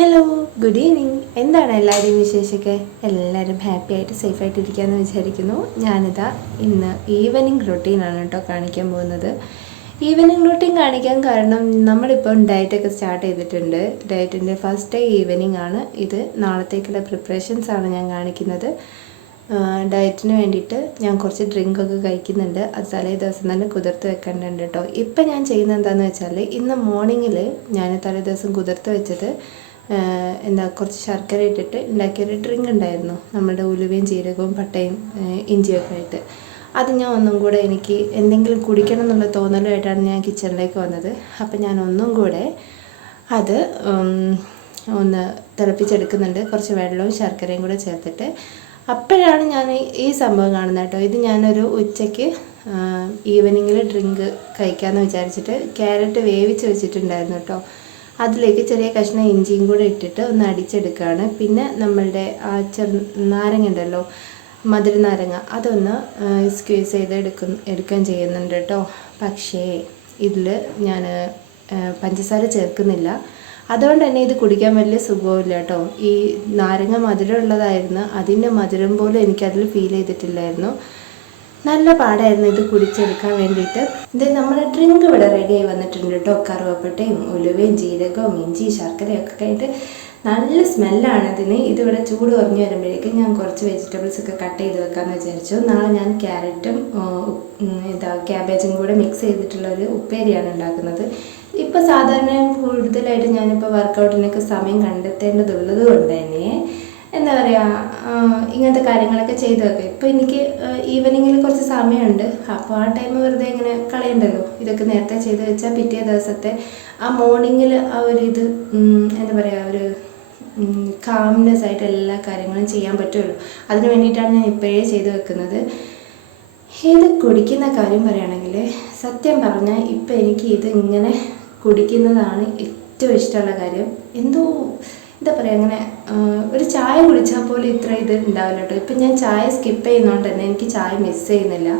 Hello good evening എന്താണ് എല്ലാവരുടെയും വിശേഷമൊക്കെ? എല്ലാവരും ഹാപ്പി ആയിട്ട് സേഫ് ആയിട്ട് ഇരിക്കാമെന്ന് വിചാരിക്കുന്നു. ഞാനിതാ ഇന്ന് ഈവനിങ് റൊട്ടീനാണ് കേട്ടോ കാണിക്കാൻ പോകുന്നത്. ഈവനിങ് റൊട്ടീൻ കാണിക്കാൻ കാരണം നമ്മളിപ്പോൾ ഡയറ്റൊക്കെ സ്റ്റാർട്ട് ചെയ്തിട്ടുണ്ട്. ഡയറ്റിന്റെ ഫസ്റ്റ് ഡേ ഈവനിങ് ആണ്. ഇത് നാളത്തേക്കുള്ള പ്രിപ്പറേഷൻസ് ആണ് ഞാൻ കാണിക്കുന്നത്. ഡയറ്റിന് വേണ്ടിയിട്ട് ഞാൻ കുറച്ച് ഡ്രിങ്കൊക്കെ കഴിക്കുന്നുണ്ട്. അത് തലേ ദിവസം തന്നെ കുതിർത്ത് വെക്കേണ്ടതുണ്ട് കേട്ടോ. ഇപ്പം ഞാൻ ചെയ്യുന്നത് എന്താണെന്ന് വെച്ചാൽ ഇന്ന് മോർണിംഗിൽ ഞാൻ തലേ ദിവസം കുതിർത്ത് വെച്ചത് എന്താ കുറച്ച് ശർക്കര ഇട്ടിട്ട് ഉണ്ടാക്കിയൊരു ഡ്രിങ്ക് ഉണ്ടായിരുന്നു. നമ്മുടെ ഉലുവയും ജീരകവും പട്ടയും ഇഞ്ചിയൊക്കെ ആയിട്ട് അത് ഞാൻ ഒന്നും കൂടെ എനിക്ക് എന്തെങ്കിലും കുടിക്കണം എന്നുള്ള തോന്നലുമായിട്ടാണ് ഞാൻ കിച്ചണിലേക്ക് വന്നത്. അപ്പം ഞാൻ ഒന്നും കൂടെ അത് ഒന്ന് തിളപ്പിച്ചെടുക്കുന്നുണ്ട്. കുറച്ച് വെള്ളവും ശർക്കരയും കൂടെ ചേർത്തിട്ട്. അപ്പോഴാണ് ഞാൻ ഈ സംഭവം കാണുന്നത് കേട്ടോ. ഇത് ഞാനൊരു ഉച്ചയ്ക്ക് ഈവനിങ്ങിൽ ഡ്രിങ്ക് കഴിക്കാമെന്ന് വിചാരിച്ചിട്ട് ക്യാരറ്റ് വേവിച്ച് വെച്ചിട്ടുണ്ടായിരുന്നു കേട്ടോ. അതിലേക്ക് ചെറിയ കഷ്ണം ഇഞ്ചിയും കൂടെ ഇട്ടിട്ട് ഒന്ന് അടിച്ചെടുക്കുകയാണ്. പിന്നെ നമ്മളുടെ ആ ചെറു നാരങ്ങ ഉണ്ടല്ലോ മധുര നാരങ്ങ അതൊന്ന് സ്ക്വീസ് ചെയ്ത് എടുക്കും എടുക്കാൻ ചെയ്യുന്നുണ്ട് കേട്ടോ. പക്ഷേ ഇതിൽ ഞാൻ പഞ്ചസാര ചേർക്കുന്നില്ല. അതുകൊണ്ട് തന്നെ ഇത് കുടിക്കാൻ വലിയ സുഖമില്ല കേട്ടോ. ഈ നാരങ്ങ മധുരം ഉള്ളതായിരുന്നു അതിന്റെ മധുരം പോലും എനിക്കതിൽ ഫീൽ ചെയ്തിട്ടില്ലായിരുന്നു. നല്ല പാടായിരുന്നു ഇത് കുടിച്ചെടുക്കാൻ വേണ്ടിയിട്ട്. ഇത് നമ്മുടെ ഡ്രിങ്ക് ഇവിടെ റെഡി ആയി വന്നിട്ടുണ്ട് കേട്ടോ കറുവപ്പട്ടയും ഉലുവയും ജീരകവും ഇഞ്ചി ശർക്കരയും ഒക്കെ ആയിട്ട് നല്ല സ്മെല്ലാണ് ഇതിന്. ഇതിവിടെ ചൂട് കുറഞ്ഞു വരുമ്പോഴേക്കും ഞാൻ കുറച്ച് വെജിറ്റബിൾസ് ഒക്കെ കട്ട് ചെയ്ത് വെക്കാമെന്ന് വിചാരിച്ചു. നാളെ ഞാൻ ക്യാരറ്റും എന്താ ക്യാബേജും കൂടെ മിക്സ് ചെയ്തിട്ടുള്ള ഒരു ഉപ്പേരിയാണ് ഉണ്ടാക്കുന്നത്. ഇപ്പോൾ സാധാരണ കൂടുതലായിട്ട് ഞാനിപ്പോൾ വർക്കൗട്ടിനൊക്കെ സമയം കണ്ടെത്തേണ്ടതുള്ളത് കൊണ്ട് തന്നെ എന്താ പറയുക ഇങ്ങനത്തെ കാര്യങ്ങളൊക്കെ ചെയ്ത് വെക്കും. ഇപ്പോൾ എനിക്ക് ഈവനിങ്ങിൽ കുറച്ച് സമയമുണ്ട്. അപ്പോൾ ആ ടൈം വെറുതെ ഇങ്ങനെ കളയണ്ടല്ലോ. ഇതൊക്കെ നേരത്തെ ചെയ്ത് വെച്ചാൽ പിറ്റേ ദിവസത്തെ ആ മോർണിംഗിൽ ആ ഒരു ഇത് എന്താ പറയുക ഒരു കാംനെസ് ആയിട്ട് എല്ലാ കാര്യങ്ങളും ചെയ്യാൻ പറ്റുമല്ലോ അതിന് വേണ്ടിയിട്ടാണ് ഞാൻ ഇപ്പോഴേ ചെയ്ത് വെക്കുന്നത്. ഇത് കുടിക്കുന്ന കാര്യം പറയുകയാണെങ്കിൽ സത്യം പറഞ്ഞാൽ ഇപ്പം എനിക്ക് ഇത് ഇങ്ങനെ കുടിക്കുന്നതാണ് ഏറ്റവും ഇഷ്ടമുള്ള കാര്യം. എന്തോ എന്താ പറയുക അങ്ങനെ ഒരു ചായ കുടിച്ചാൽ പോലും ഇത്ര ഇത് ഉണ്ടാവില്ല കേട്ടോ. ഇപ്പം ഞാൻ ചായ സ്കിപ്പ് ചെയ്യുന്നതുകൊണ്ട് തന്നെ എനിക്ക് ചായ മിസ് ചെയ്യുന്നില്ല.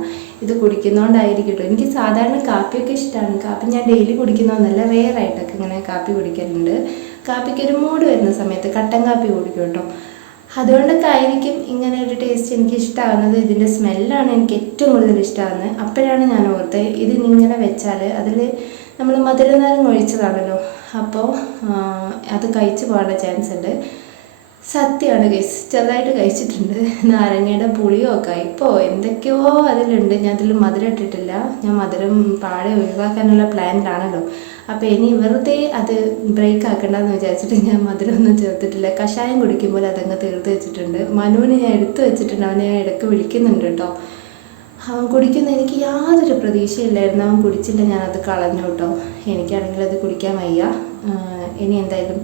ഇത് കുടിക്കുന്നതുകൊണ്ടായിരിക്കും കേട്ടോ എനിക്ക് സാധാരണ കാപ്പിയൊക്കെ ഇഷ്ടമാണ് കാപ്പി ഞാൻ ഡെയിലി കുടിക്കുന്നതൊന്നല്ല റെയറായിട്ടൊക്കെ ഇങ്ങനെ കാപ്പി കുടിക്കലുണ്ട്. കാപ്പിക്ക് ഒരു മൂഡ് വരുന്ന സമയത്ത് കട്ടൻ കാപ്പി കുടിക്കും കേട്ടോ. അതുകൊണ്ടൊക്കെ ആയിരിക്കും ഇങ്ങനെ ഒരു ടേസ്റ്റ് എനിക്ക് ഇഷ്ടമാകുന്നത് ഇതിന്റെ സ്മെല്ലാണ് എനിക്ക് ഏറ്റവും കൂടുതൽ ഇഷ്ടമാകുന്നത് അപ്പോഴാണ് ഞാൻ ഓർത്തത് ഇതിങ്ങനെ വെച്ചാൽ അതിൽ നമ്മൾ മധുരനാരങ്ങ ഒഴിച്ചതാണല്ലോ. അപ്പോൾ അത് കഴിച്ചു പോകാനുള്ള ചാൻസ് ഉണ്ട്. സത്യമാണ് ഗൈസ് ചെറുതായിട്ട് കഴിച്ചിട്ടുണ്ട്. നാരങ്ങയുടെ പുളിയോ കയ്പോ എന്തൊക്കെയോ അതിലുണ്ട്. ഞാൻ അതിൽ മധുരം ഇട്ടിട്ടില്ല. ഞാൻ മധുരം പാടെ ഒഴിവാക്കാനുള്ള പ്ലാനിലാണല്ലോ അപ്പോൾ ഇനി വെറുതെ അത് ബ്രേക്ക് ആക്കണ്ടെന്ന് വിചാരിച്ചിട്ട് ഞാൻ മധുരം ഒന്നും ചേർത്തിട്ടില്ല. കഷായം കുടിക്കുമ്പോൾ അതങ്ങ് തീർത്ത് വെച്ചിട്ടുണ്ട്. മനുവിന് ഞാൻ എടുത്തു വെച്ചിട്ടുണ്ട്. അവനെ ഞാൻ ഇടയ്ക്ക് വിളിക്കുന്നുണ്ട് കേട്ടോ. അവൻ കുടിക്കുന്ന എനിക്ക് യാതൊരു പ്രതീക്ഷയില്ലായിരുന്നു അവൻ കുടിച്ചില്ല ഞാനത് കളഞ്ഞു കേട്ടോ. എനിക്കാണെങ്കിൽ അത് കുടിക്കാൻ വയ്യ. ഇനി എന്തായാലും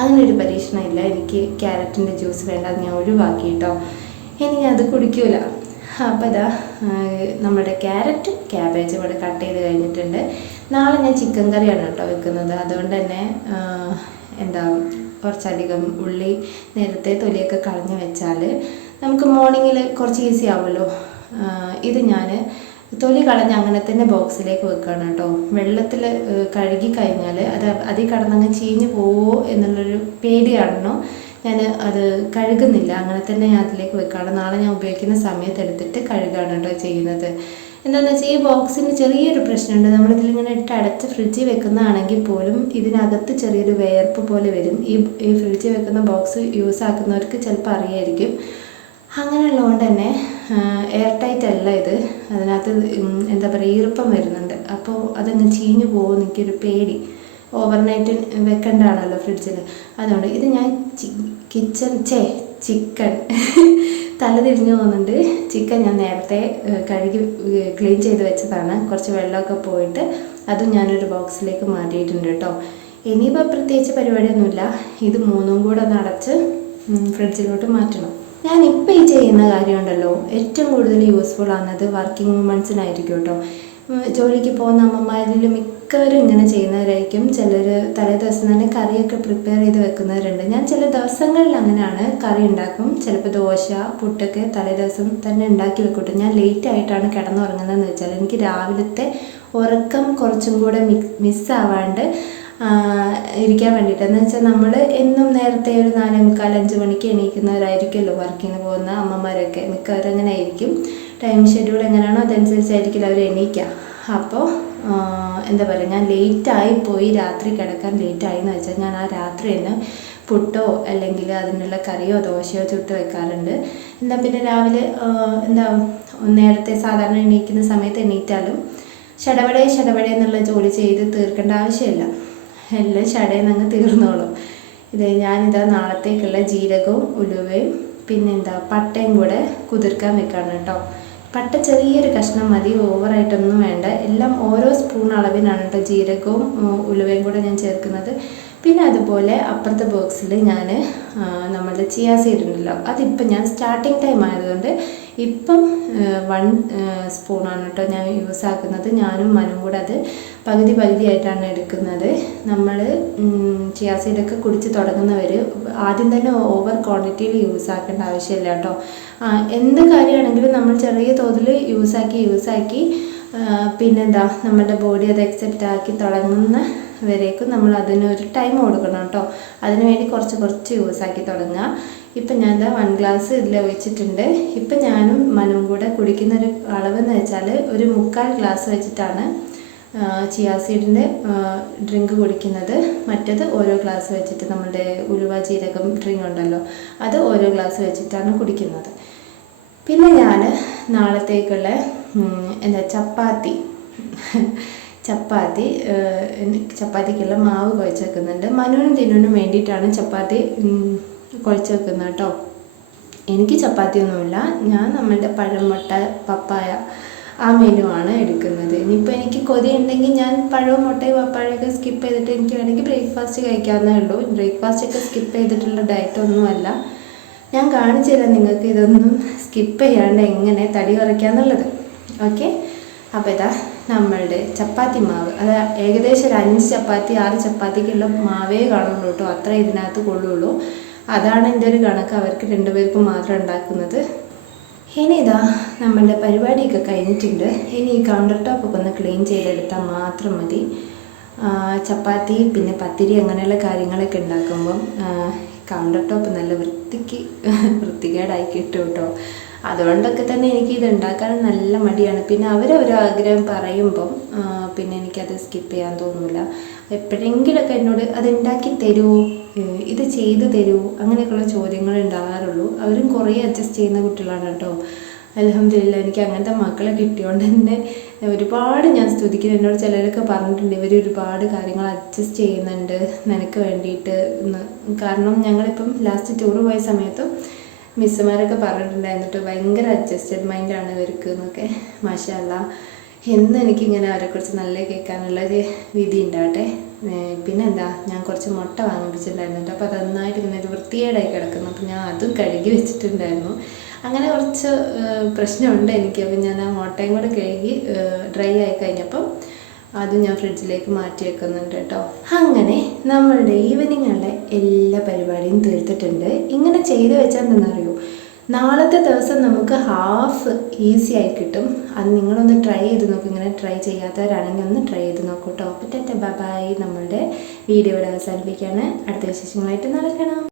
അങ്ങനെ ഒരു പരീക്ഷണം ഇല്ല. എനിക്ക് ക്യാരറ്റിന്റെ ജ്യൂസ് വേണ്ട അത് ഞാൻ ഒഴിവാക്കി കേട്ടോ. ഇനി അത് കുടിക്കൂല. അപ്പോൾ ഇതാ നമ്മുടെ ക്യാരറ്റും ക്യാബേജും ഇവിടെ കട്ട് ചെയ്ത് കഴിഞ്ഞിട്ടുണ്ട്. നാളെ ഞാൻ ചിക്കൻ കറിയാണ് കേട്ടോ വെക്കുന്നത്. അതുകൊണ്ട് തന്നെ എന്താ കുറച്ചധികം ഉള്ളി നേരത്തെ തൊലിയൊക്കെ കളഞ്ഞു വെച്ചാൽ നമുക്ക് മോർണിംഗിൽ കുറച്ച് ഈസി ആവുമല്ലോ. ഇത് ഞാൻ തൊലി കളഞ്ഞ് അങ്ങനെ തന്നെ ബോക്സിലേക്ക് വെക്കുകയാണ് കേട്ടോ. വെള്ളത്തിൽ കഴുകി കഴിഞ്ഞാൽ അത് അതിൽ കടന്നങ്ങ് ചീഞ്ഞ് പോവോ എന്നുള്ളൊരു പേടിയാണോ ഞാൻ അത് കഴുകുന്നില്ല. അങ്ങനെ തന്നെ ഞാൻ അതിലേക്ക് വെക്കുകയാണ്. നാളെ ഞാൻ ഉപയോഗിക്കുന്ന സമയത്ത് എടുത്തിട്ട് കഴുകുകയാണ് കേട്ടോ ചെയ്യുന്നത്. എന്താണെന്ന് വെച്ചാൽ ഈ ബോക്സിന് ചെറിയൊരു പ്രശ്നമുണ്ട്. നമ്മളിതിലിങ്ങനെ ഇട്ട് അടച്ച് ഫ്രിഡ്ജിൽ വെക്കുന്നതാണെങ്കിൽ പോലും ഇതിനകത്ത് ചെറിയൊരു വേർപ്പ് പോലെ വരും. ഈ ഈ ഫ്രിഡ്ജിൽ വെക്കുന്ന ബോക്സ് യൂസ് ആക്കുന്നവർക്ക് ചിലപ്പോൾ അറിയായിരിക്കും. അങ്ങനെയുള്ളതുകൊണ്ട് തന്നെ എയർ ടൈറ്റ് അല്ല ഇത് അതിനകത്ത് എന്താ പറയുക ഈർപ്പം വരുന്നുണ്ട്. അപ്പോൾ അതങ്ങ് ചീഞ്ഞു പോകും എനിക്കൊരു പേടി. ഓവർനൈറ്റ് വെക്കേണ്ടതാണല്ലോ ഫ്രിഡ്ജിൽ അതുകൊണ്ട് ഇത് ഞാൻ കിച്ചൺ ചേ ചിക്കൻ. തല തിരിഞ്ഞു പോകുന്നുണ്ട്. ചിക്കൻ ഞാൻ നേരത്തെ കഴുകി ക്ലീൻ ചെയ്ത് വെച്ചതാണ്. കുറച്ച് വെള്ളമൊക്കെ പോയിട്ട് അതും ഞാനൊരു ബോക്സിലേക്ക് മാറ്റിയിട്ടുണ്ട് കേട്ടോ. ഇനിയിപ്പോൾ പ്രത്യേകിച്ച് പരിപാടിയൊന്നുമില്ല. ഇത് മൂന്നും കൂടെ ഒന്ന് അടച്ച് ഫ്രിഡ്ജിലോട്ട് മാറ്റണം. ഞാൻ ഇപ്പോൾ ഈ ചെയ്യുന്ന കാര്യമുണ്ടല്ലോ. ഏറ്റവും കൂടുതൽ യൂസ്ഫുൾ ആകുന്നത് വർക്കിംഗ് വുമൺസിനായിരിക്കും കേട്ടോ ജോലിക്ക് പോകുന്ന അമ്മമാരിൽ മിക്കവരും ഇങ്ങനെ ചെയ്യുന്നവരായിരിക്കും. ചിലർ തലേ ദിവസം തന്നെ കറിയൊക്കെ പ്രിപ്പയർ ചെയ്ത് വെക്കുന്നവരുണ്ട്. ഞാൻ ചില ദിവസങ്ങളിൽ അങ്ങനെയാണ് കറി ഉണ്ടാക്കും. ചിലപ്പോൾ ദോശ പുട്ടൊക്കെ തലേ ദിവസം തന്നെ ഉണ്ടാക്കി വെക്കൂട്ടോ. ഞാൻ ലേറ്റ് ആയിട്ടാണ് കിടന്നുറങ്ങുന്നതെന്ന് വെച്ചാൽ എനിക്ക് രാവിലത്തെ ഉറക്കം കുറച്ചും കൂടെ മിസ് മിസ്സാവാണ്ട് ഇരിക്കാൻ വേണ്ടിയിട്ട്. എന്ന് വെച്ചാൽ നമ്മൾ എന്നും നേരത്തെ ഒരു നാലേ മുക്കാൽ അഞ്ച് മണിക്ക് എണീക്കുന്നവരായിരിക്കുമല്ലോ വർക്കിന് പോകുന്ന അമ്മമാരൊക്കെ. മിക്കവരും അങ്ങനെ ആയിരിക്കും. ടൈം ഷെഡ്യൂൾ എങ്ങനെയാണോ അതനുസരിച്ചായിരിക്കില്ല അവർ എണീക്കുക അപ്പോൾ എന്താ പറയുക ഞാൻ ലേറ്റായി പോയി രാത്രി കിടക്കാൻ ലേറ്റായി എന്ന് വെച്ചാൽ ഞാൻ ആ രാത്രി തന്നെ പുട്ടോ അല്ലെങ്കിൽ അതിനുള്ള കറിയോ ദോശയോ ചുട്ട് വെക്കാറുണ്ട്. എന്നാൽ പിന്നെ രാവിലെ എന്താ നേരത്തെ സാധാരണ എണീക്കുന്ന സമയത്ത് എണീറ്റാലും ശടപടേ ശടപടേ എന്നുള്ള ജോലി ചെയ്ത് തീർക്കേണ്ട ആവശ്യമില്ല. എല്ലാം ചടയിൽ അങ്ങ് തീർന്നോളും. ഇത് ഞാനിതാ നാളത്തേക്കുള്ള ജീരകവും ഉലുവയും പിന്നെന്താ പട്ടയും കൂടെ കുതിർക്കാൻ വെക്കാണ് കേട്ടോ പട്ട ചെറിയൊരു കഷ്ണം മതി ഓവറായിട്ടൊന്നും വേണ്ട. എല്ലാം ഓരോ സ്പൂൺ അളവിനാണ് കേട്ടോ ജീരകവും ഉലുവയും കൂടെ ഞാൻ ചേർക്കുന്നത്. പിന്നെ അതുപോലെ അപ്പുറത്തെ ബോക്സിൽ ഞാൻ നമ്മളുടെ ചിയാ സീഡ് ഉണ്ടല്ലോ. അതിപ്പം ഞാൻ സ്റ്റാർട്ടിങ് ടൈം ആയതുകൊണ്ട് ഇപ്പം വൺ സ്പൂണാണ് കേട്ടോ ഞാൻ യൂസ് ആക്കുന്നത്. ഞാനും മനും കൂടെ അത് പകുതി പകുതിയായിട്ടാണ് എടുക്കുന്നത്. നമ്മൾ ചിയാ സീഡൊക്കെ കുടിച്ച് തുടങ്ങുന്നവർ ആദ്യം തന്നെ ഓവർ ക്വാണ്ടിറ്റിയിൽ യൂസ് ആക്കേണ്ട ആവശ്യമില്ല കേട്ടോ എന്ത് കാര്യമാണെങ്കിലും നമ്മൾ ചെറിയ തോതിൽ യൂസാക്കി യൂസാക്കി പിന്നെന്താ നമ്മുടെ ബോഡി അത് അക്സെപ്റ്റ് ആക്കി തുടങ്ങുന്ന വരേക്കും നമ്മൾ അതിനൊരു ടൈം കൊടുക്കണം കേട്ടോ. അതിനുവേണ്ടി കുറച്ച് കുറച്ച് യൂസ് ആക്കി തുടങ്ങുക ഇപ്പം ഞാൻ എന്താ വൺ ഗ്ലാസ് ഇതിൽ വെച്ചിട്ടുണ്ട്. ഇപ്പം ഞാനും മനുവും കൂടെ കുടിക്കുന്ന ഒരു അളവെന്ന് വെച്ചാൽ ഒരു മുക്കാൽ ഗ്ലാസ് വെച്ചിട്ടാണ് ചിയാസീഡിന്റെ ഡ്രിങ്ക് കുടിക്കുന്നത്. മറ്റത് ഓരോ ഗ്ലാസ് വെച്ചിട്ട് നമ്മുടെ ഉലുവ ജീരകം ഡ്രിങ്ക് ഉണ്ടല്ലോ അത് ഓരോ ഗ്ലാസ് വെച്ചിട്ടാണ് കുടിക്കുന്നത്. പിന്നെ ഞാൻ നാളത്തേക്കുള്ള എന്താ ചപ്പാത്തി. ചപ്പാത്തി ചപ്പാത്തിക്കുള്ള മാവ് കുഴച്ച് വെക്കുന്നുണ്ട് മനുവിനും തിന്നുവിനും വേണ്ടിയിട്ടാണ് ചപ്പാത്തി കുഴച്ച് വെക്കുന്നത് കേട്ടോ. എനിക്ക് ചപ്പാത്തിയൊന്നുമില്ല. ഞാൻ നമ്മളുടെ പഴമുട്ട പപ്പായ ആ മെനു ആണ് എടുക്കുന്നത്. ഇനിയിപ്പോൾ എനിക്ക് കൊതി ഉണ്ടെങ്കിൽ ഞാൻ പഴവും മുട്ടയും പപ്പായൊക്കെ സ്കിപ്പ് ചെയ്തിട്ട് എനിക്ക് വേണമെങ്കിൽ ബ്രേക്ക്ഫാസ്റ്റ് കഴിക്കാവുന്നേ ഉള്ളൂ. ബ്രേക്ക്ഫാസ്റ്റ് ഒക്കെ സ്കിപ്പ് ചെയ്തിട്ടുള്ള ഡയറ്റ് ഒന്നുമല്ല. ഞാൻ കാണിച്ചു തരാം നിങ്ങൾക്ക് ഇതൊന്നും സ്കിപ്പ് ചെയ്യാണ്ട് എങ്ങനെ തടി കുറയ്ക്കാന്നുള്ളത്. ഓക്കെ അപ്പോൾ ഇതാ നമ്മളുടെ ചപ്പാത്തി മാവ്. അത് ഏകദേശം ഒരു അഞ്ച് ചപ്പാത്തി ആറ് ചപ്പാത്തിക്കുള്ള മാവേ കാണുള്ളൂ കേട്ടോ. അത്ര ഇതിനകത്ത് കൊള്ളുള്ളൂ. അതാണ് എന്റെ ഒരു കണക്ക്. അവർക്ക് രണ്ടുപേർക്കും മാത്രം ഉണ്ടാക്കുന്നത്. ഇനി ഇതാ നമ്മളുടെ പരിപാടിയൊക്കെ കഴിഞ്ഞിട്ടുണ്ട്. ഇനി ഈ കൗണ്ടർ ടോപ്പൊക്കെ ഒന്ന് ക്ലീൻ ചെയ്തെടുത്താൽ മാത്രം മതി. ചപ്പാത്തി പിന്നെ പത്തിരി അങ്ങനെയുള്ള കാര്യങ്ങളൊക്കെ ഉണ്ടാക്കുമ്പം കൗണ്ടർ ടോപ്പ് നല്ല വൃത്തിക്ക് വൃത്തികേടായി കിട്ടും കേട്ടോ. അതുകൊണ്ടൊക്കെ തന്നെ എനിക്ക് ഇത് ഉണ്ടാക്കാൻ നല്ല മടിയാണ്. പിന്നെ അവരവരോ ആഗ്രഹം പറയുമ്പം പിന്നെ എനിക്കത് സ്കിപ്പ് ചെയ്യാൻ തോന്നില്ല എപ്പോഴെങ്കിലൊക്കെ എന്നോട് അത് ഉണ്ടാക്കി തരുമോ ഇത് ചെയ്ത് തരുമോ അങ്ങനെയൊക്കെയുള്ള ചോദ്യങ്ങൾ ഉണ്ടാകാറുള്ളൂ അവരും കുറേ അഡ്ജസ്റ്റ് ചെയ്യുന്ന കുട്ടികളാണ് കേട്ടോ. അലഹമില്ല എനിക്ക് അങ്ങനത്തെ മക്കളെ കിട്ടിയോണ്ട് തന്നെ ഒരുപാട് ഞാൻ സ്തുതിക്കുന്നു. എന്നോട് ചിലരൊക്കെ പറഞ്ഞിട്ടുണ്ട് ഇവർ ഒരുപാട് കാര്യങ്ങൾ അഡ്ജസ്റ്റ് ചെയ്യുന്നുണ്ട് നിനക്ക് വേണ്ടിയിട്ട്. കാരണം ഞങ്ങളിപ്പം ലാസ്റ്റ് ടൂർ പോയ സമയത്തും മിസ്സുമാരൊക്കെ പറഞ്ഞിട്ടുണ്ടായിരുന്നിട്ട് ഭയങ്കര അഡ്ജസ്റ്റഡ് മൈൻഡാണ് ഇവർക്ക് എന്നൊക്കെ. മാഷല്ല എന്നും എനിക്കിങ്ങനെ അവരെക്കുറിച്ച് നല്ല കേൾക്കാനുള്ളൊരു വിധി ഉണ്ടാവട്ടെ പിന്നെ പിന്നെന്താ? ഞാൻ കുറച്ച് മുട്ട വാങ്ങിപ്പിച്ചിട്ടുണ്ടായിരുന്നു അപ്പോൾ അത് നന്നായിട്ട് ഇങ്ങനെ ഒരു വൃത്തികേടായി കിടക്കുന്നു. അപ്പോൾ ഞാൻ അതും കഴുകി വെച്ചിട്ടുണ്ടായിരുന്നു. അങ്ങനെ കുറച്ച് പ്രശ്നമുണ്ട് എനിക്ക്. അപ്പം ഞാൻ ആ മുട്ടയും കൂടെ കഴുകി ഡ്രൈ ആയി കഴിഞ്ഞപ്പം അതും ഞാൻ ഫ്രിഡ്ജിലേക്ക് മാറ്റി വെക്കുന്നുണ്ട് കേട്ടോ. അങ്ങനെ നമ്മളുടെ ഈവനിങ്ങുള്ള എല്ലാ പരിപാടിയും തീർത്തിട്ടുണ്ട്. ഇങ്ങനെ ചെയ്തു വെച്ചാൽ എന്താണെന്നറിയോ? നാളത്തെ ദിവസം നമുക്ക് ഹാഫ് ഈസി ആയി കിട്ടും. അത് നിങ്ങളൊന്ന് ട്രൈ ചെയ്ത് നോക്കും. ഇങ്ങനെ ട്രൈ ചെയ്യാത്തവരാണെങ്കിൽ ഒന്ന് ട്രൈ ചെയ്ത് നോക്കൂ കേട്ടോ. അപ്പോൾ ബൈ നമ്മളുടെ വീഡിയോ ഇവിടെ അവസാനിപ്പിക്കുകയാണ്. അടുത്ത വിശേഷങ്ങളായിട്ട് നടക്കണം കാണാം.